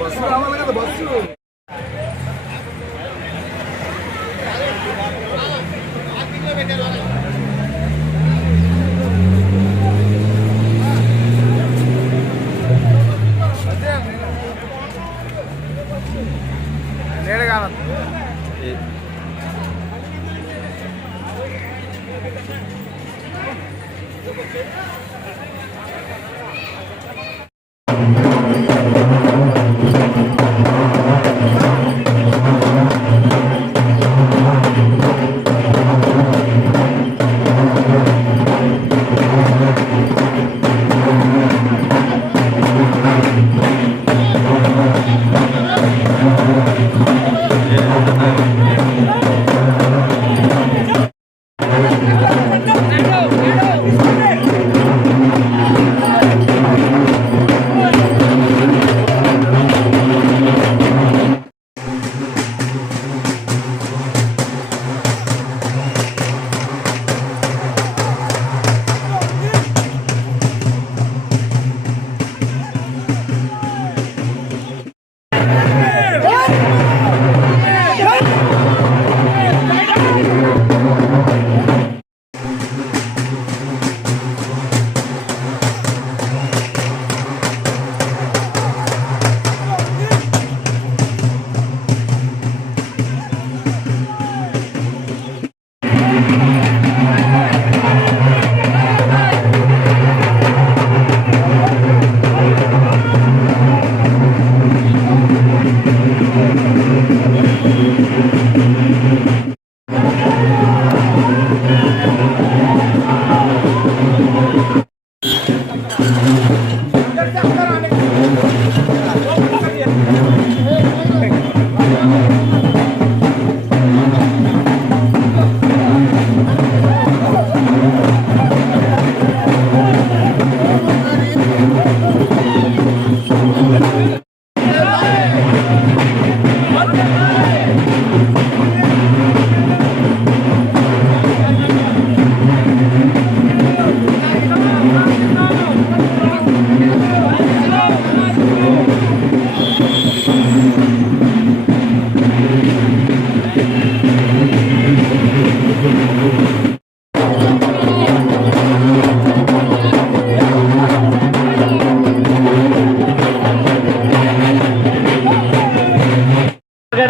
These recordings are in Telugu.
బస్సు రావాలి కదా బస్సు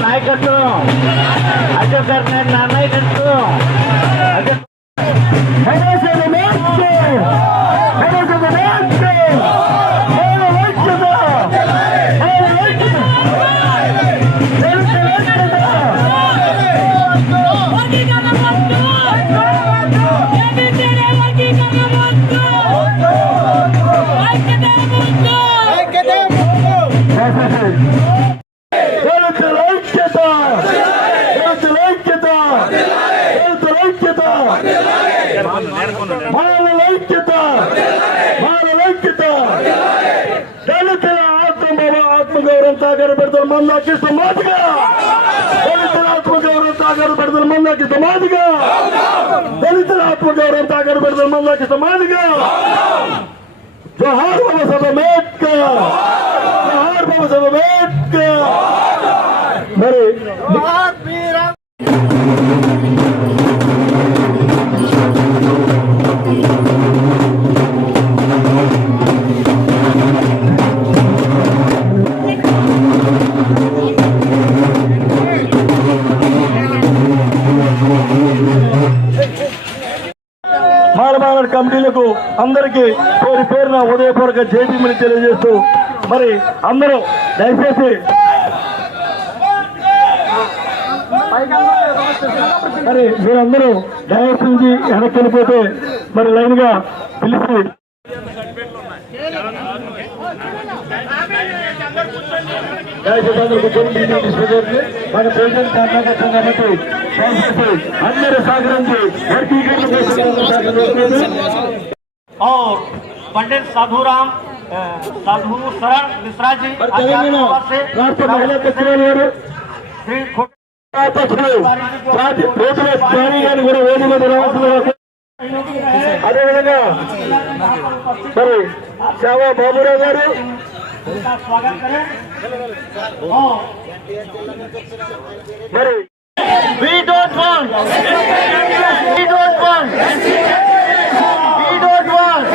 నాయకత్వం అశోక్ గారి నాయకత్వం ఆత్మగౌరవం తాగరబెడతారు మన్నాకి సమాధిగా దళితుల ఆత్మగౌరవం తాగరబెడతారు మన్నాకి సమాధిగా దళితుల ఆత్మగౌరవం తాగరబెడతారు మన్నాకి సమాధిగా జోహార్ బాబాసాహెబ్ అంబేద్కర్ జోహార్ బాబాసాహెబ్ అంబేద్కర్ మరి కమిటీలకు అందరికీ పేరు పేరున ఉదయపూర్వక జైభీములు తెలియజేస్తూ మరి అందరూ దయచేసి మరి మీరందరూ డైరెక్ట్ నుంచి వెనక్కి వెళ్ళిపోతే మరి లైన్ గా పిలిచి మన ప్రెసిడెంట్ కాబట్టి అందరూ సహకరించి और पंडित साधुराम साधु शरण मिश्रा जी రాష్ట్ర మహిళా సచివాలయం గారు श्री గారిని కూడా వేదిక మీద రావాల్సిందిగా అదేవిధంగా మరి శావా బాబురావు గారు का स्वागत करें మరి We don't want. We don't want. We don't want.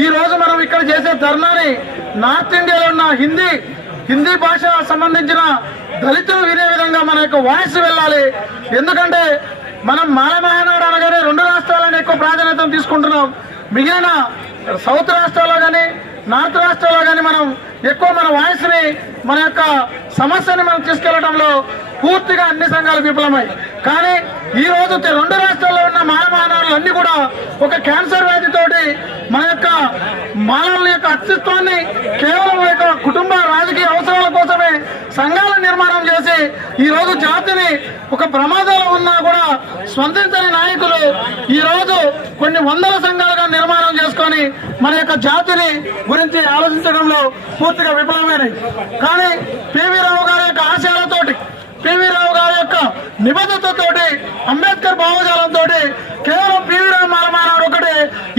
ఈ రోజు మనం ఇక్కడ చేసే ధర్నాని నార్త్ ఇండియాలో ఉన్న హిందీ భాష సంబంధించిన దళితులు వినే విధంగా మన యొక్క వాయిస్ వెళ్ళాలి. ఎందుకంటే మనం మాల మహానాడు అనగానే 2 రాష్ట్రాలను ఎక్కువ ప్రాధాన్యత తీసుకుంటున్నాం. మిగిలిన సౌత్ రాష్ట్రాల్లో కానీ నార్త్ రాష్ట్రాల్లో కానీ మనం ఎక్కువ మన వాయిస్ ని మన యొక్క సమస్యని మనం తీసుకెళ్లడంలో పూర్తిగా అన్ని సంఘాలు విఫలమై, కానీ ఈ రోజు 2 రాష్ట్రాల్లో ఉన్న మాల మహానాడులన్నీ కూడా ఒక క్యాన్సర్ వ్యాధితోటి మన యొక్క మానవుల యొక్క అస్తిత్వాన్ని కేవలం యొక్క కుటుంబ రాజకీయ అవసరాల కోసమే సంఘాల నిర్మాణం చేసి ఈ రోజు జాతిని ఒక ప్రమాదంలో ఉన్నా కూడా స్పందించని నాయకులు ఈ రోజు కొన్ని వందల సంఘాలుగా నిర్మాణం చేసుకొని మన యొక్క జాతిని గురించి ఆలోచించడంలో పూర్తిగా విఫలమైనవి. కానీ పివి రావు గారి యొక్క ఆశయాలతోటి, పివి రావు గారి యొక్క నిబద్ధతతోటి, అంబేద్కర్ భావజాలంతో కేవలం పివి రావు మాలమానాడు ఒకటి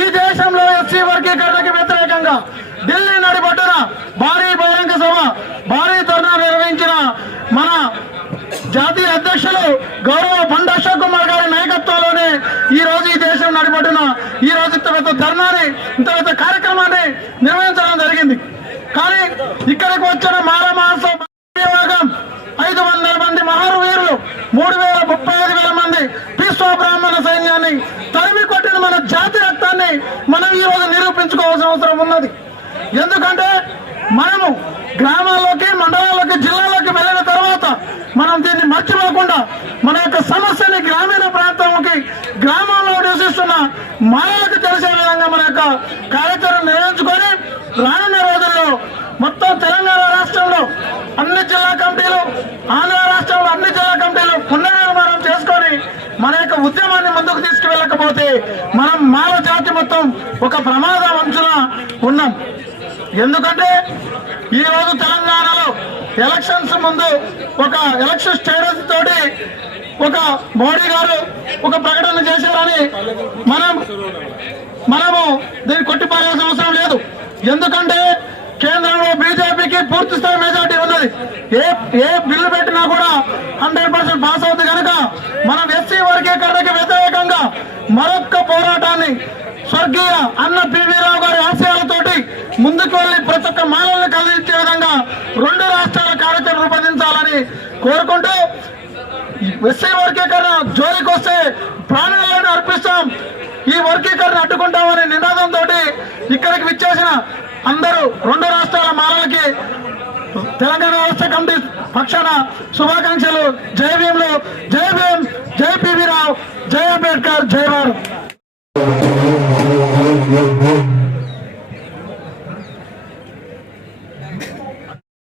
ఈ దేశంలో ఎస్సీ వర్గీకరణకి వ్యతిరేకంగా ఢిల్లీ నడిబొడ్డున భారీ బహిరంగ సభ, భారీ ధర్నా నిర్వహించిన మన జాతీయ అధ్యక్షులు గౌరవ బండి అశోక్ కుమార్ గారి నాయకత్వంలోనే ఈ రోజు ఈ దేశం నడిబొడ్డున ఈ రోజు ఇంత పెద్ద ధర్నాని, ఇంత పెద్ద కార్యక్రమాన్ని నిర్వహించడం జరిగింది. కానీ ఇక్కడికి వచ్చిన మాల మహోత్సవ విభాగం 500 మంది మహావీరులు, 3,35,000 మంది పిస్వా బ్రాహ్మణ సైన్యాన్ని తరిమి కొట్టిన మన జాతి రక్తాన్ని మనం ఈ రోజు నిరూపించుకోవాల్సిన అవసరం ఉన్నది. ఎందుకంటే మనము గ్రామాల్లోకి, మండలాల్లోకి, జిల్లాల్లోకి వెళ్ళిన తర్వాత మనం దీన్ని మర్చిపోకుండా మన యొక్క సమస్యని గ్రామీణ ప్రాంతానికి, గ్రామాల్లో నివసిస్తున్న మానవులకు తెలిసే విధంగా మన యొక్క కార్యాచరణ నిర్వహించుకొని రానున్న రోజుల్లో మొత్తం తెలంగాణ రాష్ట్రంలో అన్ని జిల్లా కమిటీలు, ఆంధ్ర రాష్ట్రంలో అన్ని జిల్లా కమిటీలు పునర్నిర్మాణం చేసుకొని మన యొక్క ఉద్యమాన్ని ముందుకు తీసుకువెళ్ళకపోతే మనం మానవ జాతి మొత్తం ఒక ప్రమాద అంచున ఉన్నాం. ఎందుకంటే ఈ రోజు తెలంగాణలో ఎలక్షన్స్ ముందు ఒక ఎలక్షన్ స్టేటస్ తోటి ఒక మోడీ గారు ఒక ప్రకటన చేశారని మనము దీన్ని కొట్టిపారాల్సిన అవసరం లేదు. ఎందుకంటే కేంద్రంలో బీజేపీకి పూర్తి స్థాయి మెజార్టీ ఉన్నది. ఏ బిల్లు పెట్టినా కూడా 100% పాస్ అవుతుంది. కనుక మనం ఎస్సీ వర్గీకరణకి వ్యతిరేకంగా మరొక్క పోరాటాన్ని స్వర్గీయ అన్న పివి రావు గారి ఆశయాలతోటి ముందుకు వెళ్లి ప్రతి ఒక్క మానవులను కలిగించే విధంగా 2 రాష్ట్రాల కార్యాచరణ రూపొందించాలని కోరుకుంటూ, ఎస్సీ వర్గీకరణ జోలికి వస్తే ప్రాణాలను అర్పిస్తాం, ఈ వర్గీకరణ అడ్డుకుంటామనే నినాదంతో ఇక్కడికి విచ్చేసిన అందరూ 2 రాష్ట్రాల మానవులకి తెలంగాణ రాష్ట్ర కమిటీ పక్షాన శుభాకాంక్షలు. జై భీమ్లు, జై భీమ్, జై పివి రావు, జై అంబేద్కర్, జై భారత్.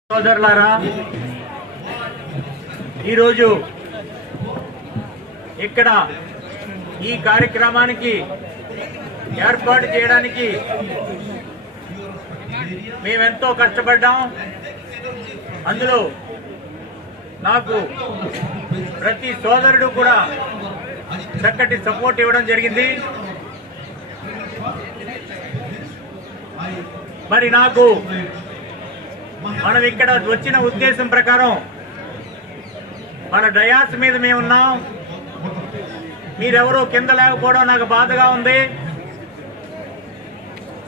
సోదరులారా, ఈరోజు ఇక్కడ ఈ కార్యక్రమానికి ఏర్పాటు చేయడానికి మేమెంతో కష్టపడ్డాం. అందులో నాకు ప్రతి సోదరుడు కూడా చక్కటి సపోర్ట్ ఇవ్వడం జరిగింది. మరి నాకు మనం ఇక్కడ వచ్చిన ఉద్దేశం ప్రకారం మన డయాస్ మీద మేమున్నాం, మీరెవరూ కింద లేకపోవడం నాకు బాధగా ఉంది.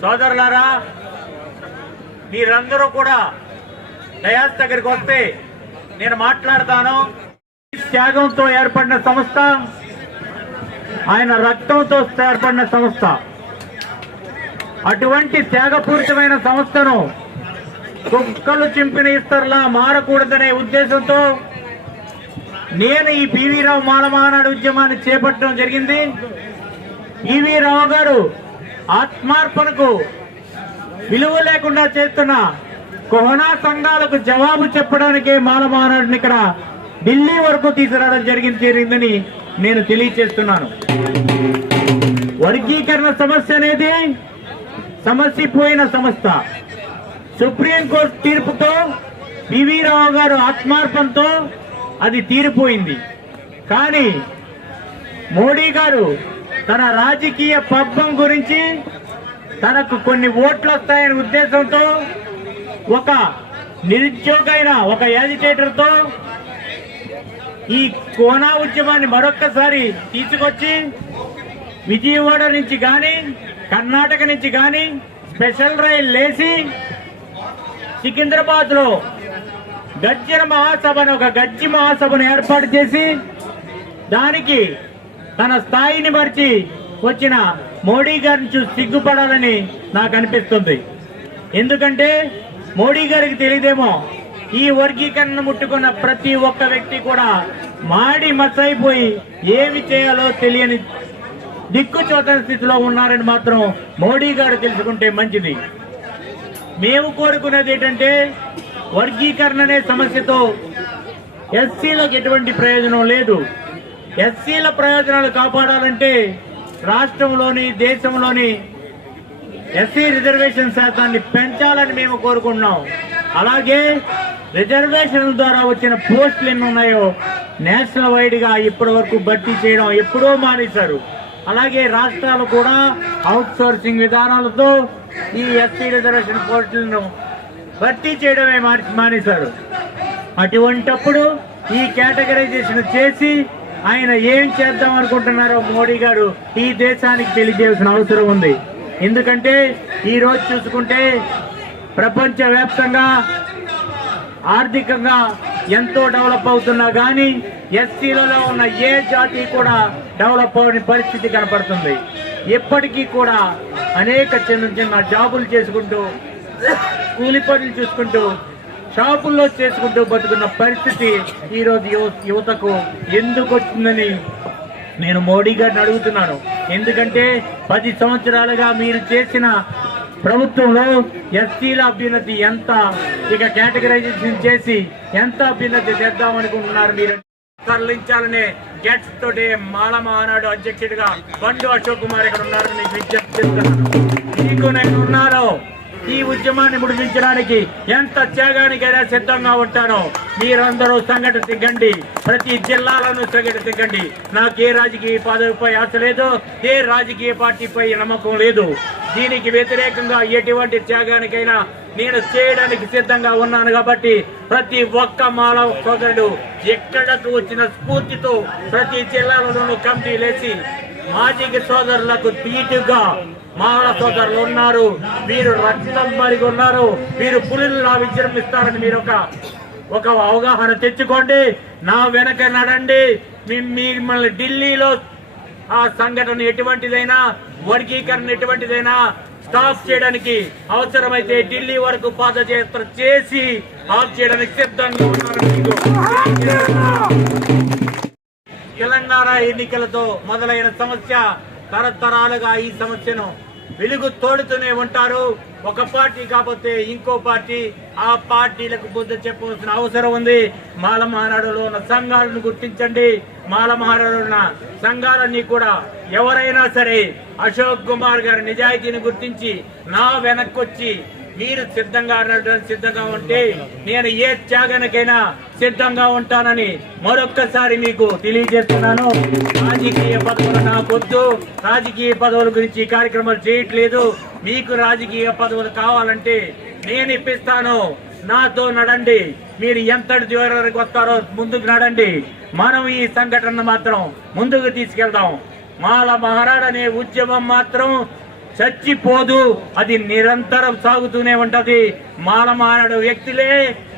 సోదరులారా, మీరందరూ కూడా డయాస్ దగ్గరికి వస్తే నేను మాట్లాడతాను. త్యాగంతో ఏర్పడిన సంస్థ, ఆయన రక్తంతో ఏర్పడిన సంస్థ. అటువంటి త్యాగపూరితమైన సంస్థను కుక్కలు చింపిన ఇస్తర్లా మారకూడదనే ఉద్దేశంతో నేను ఈ పివి రావు మాలమానాడు ఉద్యమాన్ని చేపట్టడం జరిగింది. పివి రావు గారు ఆత్మార్పణకు విలువ లేకుండా చేస్తున్న కోహనా సంఘాలకు జవాబు చెప్పడానికే మాలమానాడుని ఇక్కడ ఢిల్లీ వరకు తీసుకురావడం జరిగిందని నేను తెలియచేస్తున్నాను. వర్గీకరణ సమస్య అనేది సమస్యపోయిన సంస్థ. సుప్రీంకోర్టు తీర్పుతో పివి రావు గారు ఆత్మార్పణతో అది తీరిపోయింది. కానీ మోడీ గారు తన రాజకీయ పబ్బం గురించి, తనకు కొన్ని ఓట్లు వస్తాయనే ఉద్దేశంతో ఒక నిరుద్యోగైన ఒక యాజిటేటర్తో ఈ కోనా ఉద్యమాన్ని మరొక్కసారి తీసుకొచ్చి విజయవాడ నుంచి కానీ కర్ణాటక నుంచి కానీ స్పెషల్ రైలు లేసి సికింద్రాబాద్ లో గర్జన మహాసభను, ఒక గజ్జి మహాసభను ఏర్పాటు చేసి దానికి తన స్థాయిని మరిచి వచ్చిన మోడీ గారిని చూసి సిగ్గుపడాలని నాకు అనిపిస్తుంది. ఎందుకంటే మోడీ గారికి తెలియదేమో, ఈ వర్గీకరణ ముట్టుకున్న ప్రతి ఒక్క వ్యక్తి కూడా మాడి మసైపోయి ఏమి చేయాలో తెలియని దిక్కుచోతని స్థితిలో ఉన్నారని మాత్రం మోడీ గారు తెలుసుకుంటే మంచిది. మేము కోరుకునేది ఏంటంటే, వర్గీకరణ అనే సమస్యతో ఎస్సీలకు ఎటువంటి ప్రయోజనం లేదు. ఎస్సీల ప్రయోజనాలు కాపాడాలంటే రాష్ట్రంలోని దేశంలోని ఎస్సీ రిజర్వేషన్ శాతాన్ని పెంచాలని మేము కోరుకుంటున్నాం. అలాగే రిజర్వేషన్ల ద్వారా వచ్చిన పోస్టులు ఎన్ని ఉన్నాయో నేషనల్ వైడ్ గా ఇప్పటి వరకు భర్తీ చేయడం ఎప్పుడో మానేశారు. అలాగే రాష్ట్రాలు కూడా అవుట్ సోర్సింగ్ విధానాలతో ఈ ఎస్సీ రిజర్వేషన్ పోస్టులను భర్తీ చేయడమే మానేశారు. అటువంటప్పుడు ఈ కేటగరైజేషన్ చేసి ఆయన ఏం చేద్దాం అనుకుంటున్నారో మోడీ గారు ఈ దేశానికి తెలియజేయాల్సిన అవసరం ఉంది. ఎందుకంటే ఈ రోజు చూసుకుంటే ప్రపంచ వ్యాప్తంగా ఆర్థికంగా ఎంతో డెవలప్ అవుతున్నా కానీ ఎస్సీలలో ఉన్న ఏ జాతి కూడా డెవలప్ అవని పరిస్థితి కనపడుతుంది. ఇప్పటికీ కూడా అనేక చిన్న చిన్న జాబులు చేసుకుంటూ, కూలి పనులు చూసుకుంటూ, షాపుల్లో చేసుకుంటూ బతుకున్న పరిస్థితి ఈరోజు యువతకు ఎందుకు వచ్చిందని నేను మోడీ గారిని అడుగుతున్నాను. ఎందుకంటే 10 సంవత్సరాలుగా మీరు చేసిన ప్రభుత్వంలో ఎస్సీల అభ్యున్నతి ఎంత, ఇక కేటగరైజేషన్ చేసి ఎంత అభ్యున్నతి చేద్దామనుకుంటున్నారు మీరు? తరలించాలనే గెట్స్ తోటి మాలమానాడు అధ్యక్షుడిగా బండు అశోక్ కుమార్ ఇక్కడ ఉన్నారని మీకు విజ్ఞప్తి చేస్తున్నాను. మీకు నేను ఉన్నాను. ఈ ఉద్యమాన్ని ముడిపించడానికి ఎంత త్యాగానికైనా సిద్ధంగా ఉంటానో మీరందరూ సంఘటన సిగ్గండి. ప్రతి జిల్లాలను సంఘటన సిగ్గండి. నాకు ఏ రాజకీయ పదవిపై ఆశ లేదు, ఏ రాజకీయ పార్టీపై నమ్మకం లేదు. దీనికి వ్యతిరేకంగా ఎటువంటి త్యాగానికైనా నేను చేయడానికి సిద్ధంగా ఉన్నాను. కాబట్టి ప్రతి ఒక్క మాల సోదరుడు ఎక్కడకు వచ్చిన స్ఫూర్తితో ప్రతి జిల్లాలోనూ కమిటీలేసి మాజీ సోదరులకు తీటుగా మాల సోదరులు ఉన్నారు, వీరు రక్తం మరిగి ఉన్నారు, వీరు పులిలా విజృంభిస్తారని మీరు ఒక అవగాహన తెచ్చుకోండి. నా వెనక నడండి. మిమ్మల్ని ఢిల్లీలో ఆ సంఘటన ఎటువంటిదైనా, వర్గీకరణ ఎటువంటిదైనా స్టాప్ చేయడానికి అవసరమైతే ఢిల్లీ వరకు పాదయాత్ర చేసి ఆఫ్ చేయడానికి సిద్ధంగా ఉన్నారు. తెలంగాణ ఎన్నికలతో మొదలైన సమస్య తరతరాలుగా ఈ సమస్యను వెలుగు తోడుతూనే ఉంటారు. ఒక పార్టీ కాకపోతే ఇంకో పార్టీ, ఆ పార్టీలకు బుద్ధి చెప్పవలసిన అవసరం ఉంది. మాల మహానాడులో ఉన్న సంఘాలను గుర్తించండి. మాల మహానాడులో ఉన్న సంఘాలన్నీ కూడా ఎవరైనా సరే అశోక్ కుమార్ గారి నిజాయితీని గుర్తించి నా వెనక్కొచ్చి మీరు సిద్ధంగా ఉంటే నేను ఏ త్యాగానికైనా సిద్ధంగా ఉంటానని మరొక్కసారి మీకు తెలియజేస్తున్నాను. రాజకీయ పదవులు నాకొద్దు, రాజకీయ పదవుల గురించి కార్యక్రమాలు చేయట్లేదు. మీకు రాజకీయ పదవులు కావాలంటే నేను ఇప్పిస్తాను, నాతో నడండి. మీరు ఎంతటి దూరానికి వస్తారో ముందుకు నడండి. మనం ఈ సంఘటన మాత్రం ముందుకు తీసుకెళ్దాం. మాల మహానాడు అనే ఉద్యమం మాత్రం చచ్చిపోదు, అది నిరంతరం సాగుతూనే ఉంటది. మాల మహానాడు వ్యక్తులే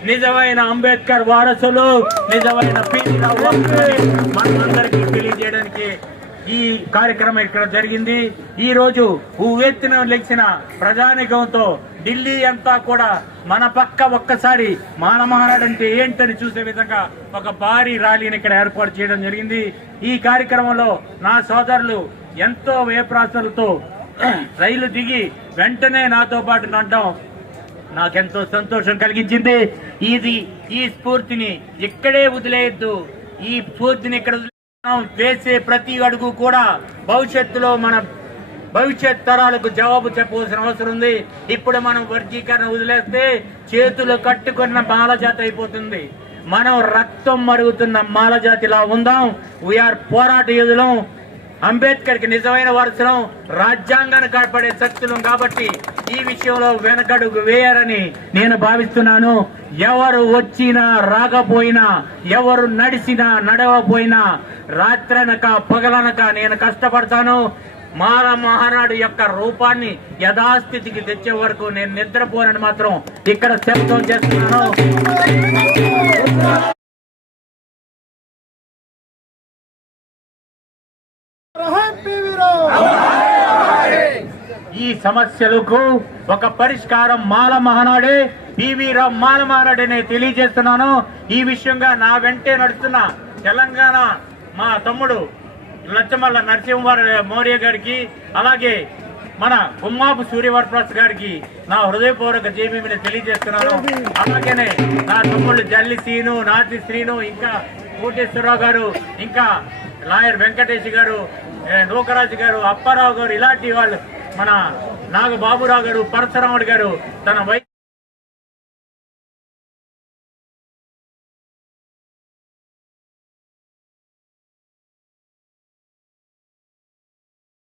నిజమైన అంబేద్కర్ వారసులు, నిజమైన మనందరికీ తెలియజేయడానికి ఈ కార్యక్రమం ఇక్కడ జరిగింది. ఈ రోజు ఉవ్వెత్తున లెక్చిన ప్రజానికంతో ఢిల్లీ అంతా కూడా మన పక్క ఒక్కసారి మాల మహానాడు అంటే ఏంటని చూసే విధంగా ఒక భారీ ర్యాలీని ఇక్కడ ఏర్పాటు చేయడం జరిగింది. ఈ కార్యక్రమంలో నా సోదరులు ఎంతో వేప్రాసలతో రైలు దిగి వెంటనే నాతో పాటు నడడం నాకెంతో సంతోషం కలిగించింది. ఈ స్ఫూర్తిని ఇక్కడే వదిలేయద్దు. ఈ స్ఫూర్తిని ఇక్కడ వేసే ప్రతి అడుగు కూడా భవిష్యత్తులో మన భవిష్యత్ తరాలకు జవాబు చెప్పవలసిన అవసరం ఉంది. ఇప్పుడు మనం వర్గీకరణ వదిలేస్తే చేతులు కట్టుకున్న మాలజాతి అయిపోతుంది. మనం రక్తం మరుగుతున్న మాలజాతిలా ఉందాం. వీఆర్ పోరాట యోధులం, అంబేద్కర్ కి నిజమైన వారసులం, రాజ్యాంగాన్ని కాపాడే శక్తులం. కాబట్టి ఈ విషయంలో వెనకడుగు వేయరని నేను భావిస్తున్నాను. ఎవరు వచ్చినా రాకపోయినా, ఎవరు నడిచినా నడవపోయినా, రాత్రనక పగలనక నేను కష్టపడతాను. మాల మహానాడు యొక్క రూపాన్ని యథాస్థితికి తెచ్చే వరకు నేను నిద్రపోనని మాత్రం ఇక్కడ శబ్దం చేస్తున్నాను. ఈ సమస్యలకు ఒక పరిష్కారం మాల మహానాడే, పివి రావు మాల మహానాడేనే తెలియజేస్తున్నాను. ఈ విషయంగా నా వెంటే నడుస్తున్న తెలంగాణ మా తమ్ముడు లచ్చమల్ల నరసింహారావు మౌర్య గారికి, అలాగే మన గుమ్మాపు సూర్యవర్ప్రసాద్ గారికి నా హృదయపూర్వక జైమీని తెలియజేస్తున్నాను. అలాగనే నా తమ్ముళ్ళు జల్లి శ్రీను, నాటి శ్రీను, ఇంకా కోటేశ్వరరావు గారు, ఇంకా లాయర్ వెంకటేష్ గారు, నూకరాజు గారు, అప్పారావు గారు, ఇలాంటి వాళ్ళు, మన నాగబాబురావు గారు, పరశురాముడు గారు, తన